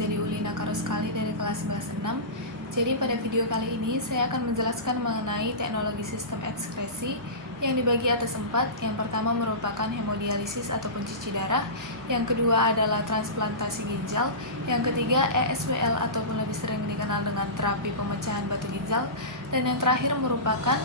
jadi Ulina Karo sekali dari kelas bahasa 6. Jadi pada video kali ini saya akan menjelaskan mengenai teknologi sistem ekskresi yang dibagi atas 4. Yang pertama merupakan hemodialisis atau pencuci darah, yang kedua adalah transplantasi ginjal, yang ketiga ESWL ataupun lebih sering dikenal dengan terapi pemecahan batu ginjal, dan yang terakhir merupakan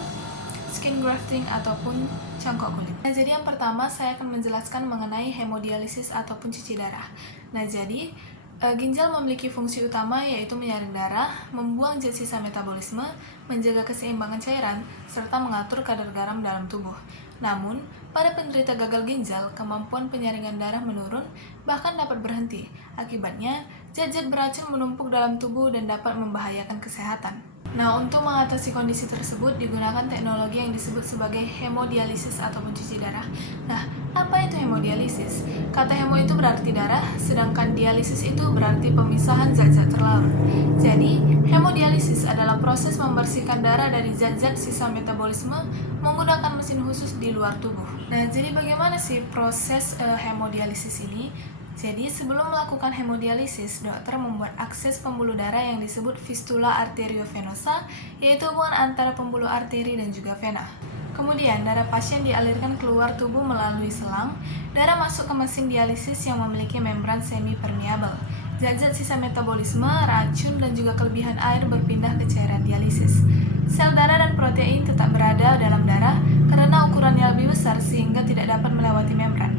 skin grafting ataupun congkok kulit. Nah, jadi yang pertama saya akan menjelaskan mengenai hemodialisis ataupun cuci darah. Nah, jadi ginjal memiliki fungsi utama yaitu menyaring darah, membuang zat sisa metabolisme, menjaga keseimbangan cairan, serta mengatur kadar garam dalam tubuh. Namun, pada penderita gagal ginjal, kemampuan penyaringan darah menurun, bahkan dapat berhenti. Akibatnya, zat-zat beracun menumpuk dalam tubuh dan dapat membahayakan kesehatan. Nah, untuk mengatasi kondisi tersebut digunakan teknologi yang disebut sebagai hemodialisis atau pencuci darah. Nah, apa itu hemodialisis? Kata hemo itu berarti darah, sedangkan dialisis itu berarti pemisahan zat-zat terlarut. Jadi, hemodialisis adalah proses membersihkan darah dari zat-zat sisa metabolisme menggunakan mesin khusus di luar tubuh. Nah, jadi bagaimana sih proses hemodialisis ini? Jadi, sebelum melakukan hemodialisis, dokter membuat akses pembuluh darah yang disebut fistula arteriovenosa, yaitu hubungan antara pembuluh arteri dan juga vena. Kemudian, darah pasien dialirkan keluar tubuh melalui selang. Darah masuk ke mesin dialisis yang memiliki membran semi-permeabel. Zat-zat sisa metabolisme, racun, dan juga kelebihan air berpindah ke cairan dialisis. Sel darah dan protein tetap berada dalam darah karena ukurannya lebih besar sehingga tidak dapat melewati membran.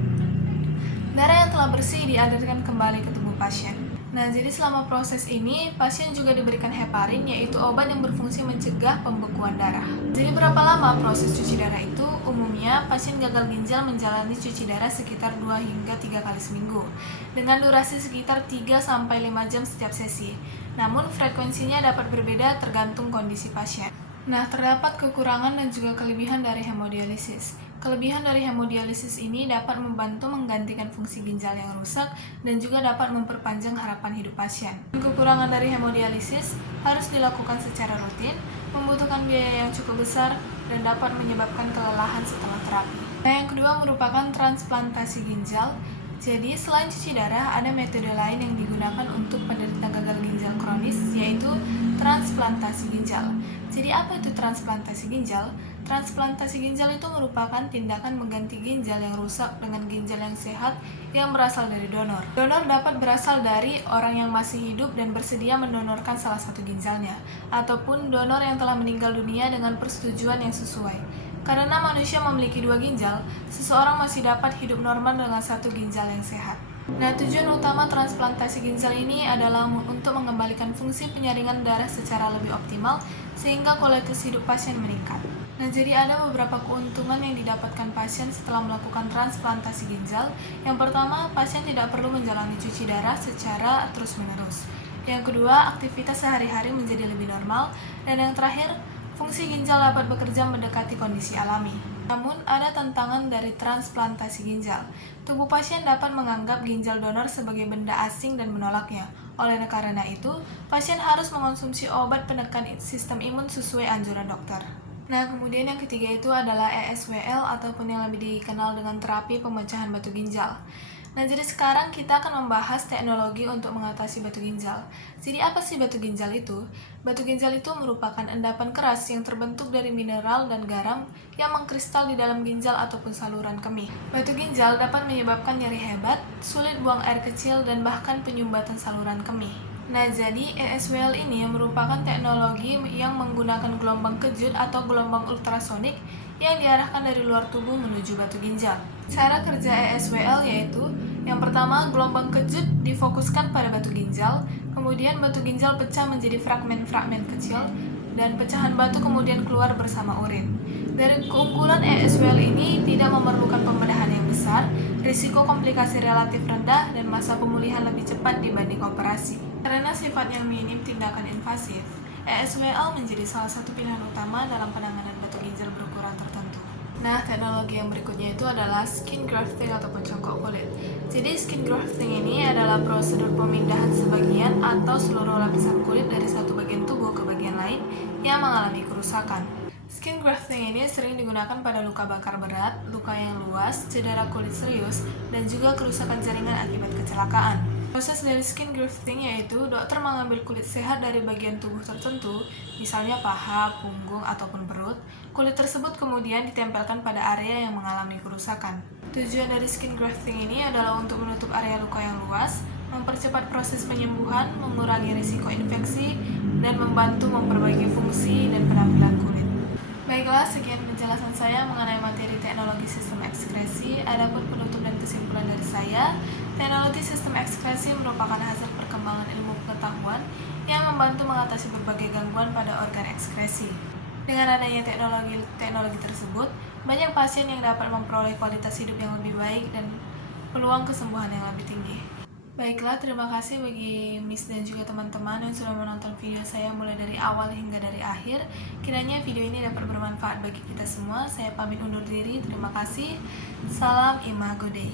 Darah yang telah bersih dialirkan kembali ke tubuh pasien. Nah, jadi selama proses ini, pasien juga diberikan heparin, yaitu obat yang berfungsi mencegah pembekuan darah. Jadi berapa lama proses cuci darah itu? Umumnya, pasien gagal ginjal menjalani cuci darah sekitar 2 hingga 3 kali seminggu, dengan durasi sekitar 3-5 jam setiap sesi. Namun, frekuensinya dapat berbeda tergantung kondisi pasien. Nah, terdapat kekurangan dan juga kelebihan dari hemodialisis. Kelebihan dari hemodialisis ini dapat membantu menggantikan fungsi ginjal yang rusak dan juga dapat memperpanjang harapan hidup pasien. Kekurangan dari hemodialisis harus dilakukan secara rutin, membutuhkan biaya yang cukup besar, dan dapat menyebabkan kelelahan setelah terapi. Nah, yang kedua merupakan transplantasi ginjal. Jadi, selain cuci darah, ada metode lain yang digunakan untuk penderita gagal ginjal kronis, yaitu transplantasi ginjal. Jadi, apa itu transplantasi ginjal? Transplantasi ginjal itu merupakan tindakan mengganti ginjal yang rusak dengan ginjal yang sehat yang berasal dari donor. Donor dapat berasal dari orang yang masih hidup dan bersedia mendonorkan salah satu ginjalnya, ataupun donor yang telah meninggal dunia dengan persetujuan yang sesuai. Karena manusia memiliki 2 ginjal, seseorang masih dapat hidup normal dengan 1 ginjal yang sehat. Nah, tujuan utama transplantasi ginjal ini adalah untuk mengembalikan fungsi penyaringan darah secara lebih optimal sehingga kualitas hidup pasien meningkat. Nah, jadi ada beberapa keuntungan yang didapatkan pasien setelah melakukan transplantasi ginjal. Yang pertama, pasien tidak perlu menjalani cuci darah secara terus-menerus. Yang kedua, aktivitas sehari-hari menjadi lebih normal. Dan yang terakhir, fungsi ginjal dapat bekerja mendekati kondisi alami. Namun, ada tantangan dari transplantasi ginjal. Tubuh pasien dapat menganggap ginjal donor sebagai benda asing dan menolaknya. Oleh karena itu, pasien harus mengonsumsi obat penekan sistem imun sesuai anjuran dokter. Nah, kemudian yang ketiga itu adalah ESWL ataupun yang lebih dikenal dengan terapi pemecahan batu ginjal. Nah, jadi sekarang kita akan membahas teknologi untuk mengatasi batu ginjal. Jadi apa sih batu ginjal itu? Batu ginjal itu merupakan endapan keras yang terbentuk dari mineral dan garam yang mengkristal di dalam ginjal ataupun saluran kemih. Batu ginjal dapat menyebabkan nyeri hebat, sulit buang air kecil, dan bahkan penyumbatan saluran kemih. Nah, jadi ESWL ini merupakan teknologi yang menggunakan gelombang kejut atau gelombang ultrasonik yang diarahkan dari luar tubuh menuju batu ginjal. Cara kerja ESWL yaitu, yang pertama, gelombang kejut difokuskan pada batu ginjal, kemudian batu ginjal pecah menjadi fragmen-fragmen kecil, dan pecahan batu kemudian keluar bersama urin. Dari keunggulan ESWL ini tidak memerlukan pembedahan yang besar, risiko komplikasi relatif rendah, dan masa pemulihan lebih cepat dibanding operasi. Karena sifatnya minim tindakan invasif, ESWL menjadi salah satu pilihan utama dalam penanganan batu ginjal berukuran tertentu. Nah, teknologi yang berikutnya itu adalah skin grafting ataupun congkok kulit. Jadi, skin grafting ini adalah prosedur pemindahan sebagian atau seluruh lapisan kulit dari satu bagian tubuh ke bagian lain yang mengalami kerusakan. Skin grafting ini sering digunakan pada luka bakar berat, luka yang luas, cedera kulit serius, dan juga kerusakan jaringan akibat kecelakaan. Proses dari skin grafting yaitu dokter mengambil kulit sehat dari bagian tubuh tertentu, misalnya paha, punggung, ataupun perut. Kulit tersebut kemudian ditempelkan pada area yang mengalami kerusakan. Tujuan dari skin grafting ini adalah untuk menutup area luka yang luas, mempercepat proses penyembuhan, mengurangi risiko infeksi, dan membantu memperbaiki fungsi dan penampilan kulit. Baiklah, sekian penjelasan saya mengenai materi teknologi sistem ekskresi. Adapun penutup dan kesimpulan dari saya, teknologi sistem ekskresi merupakan hasil perkembangan ilmu pengetahuan yang membantu mengatasi berbagai gangguan pada organ ekskresi. Dengan adanya teknologi tersebut, banyak pasien yang dapat memperoleh kualitas hidup yang lebih baik dan peluang kesembuhan yang lebih tinggi. Baiklah, terima kasih bagi Miss dan juga teman-teman yang sudah menonton video saya mulai dari awal hingga dari akhir. Kiranya video ini dapat bermanfaat bagi kita semua. Saya pamit undur diri, terima kasih. Salam Imago Dei.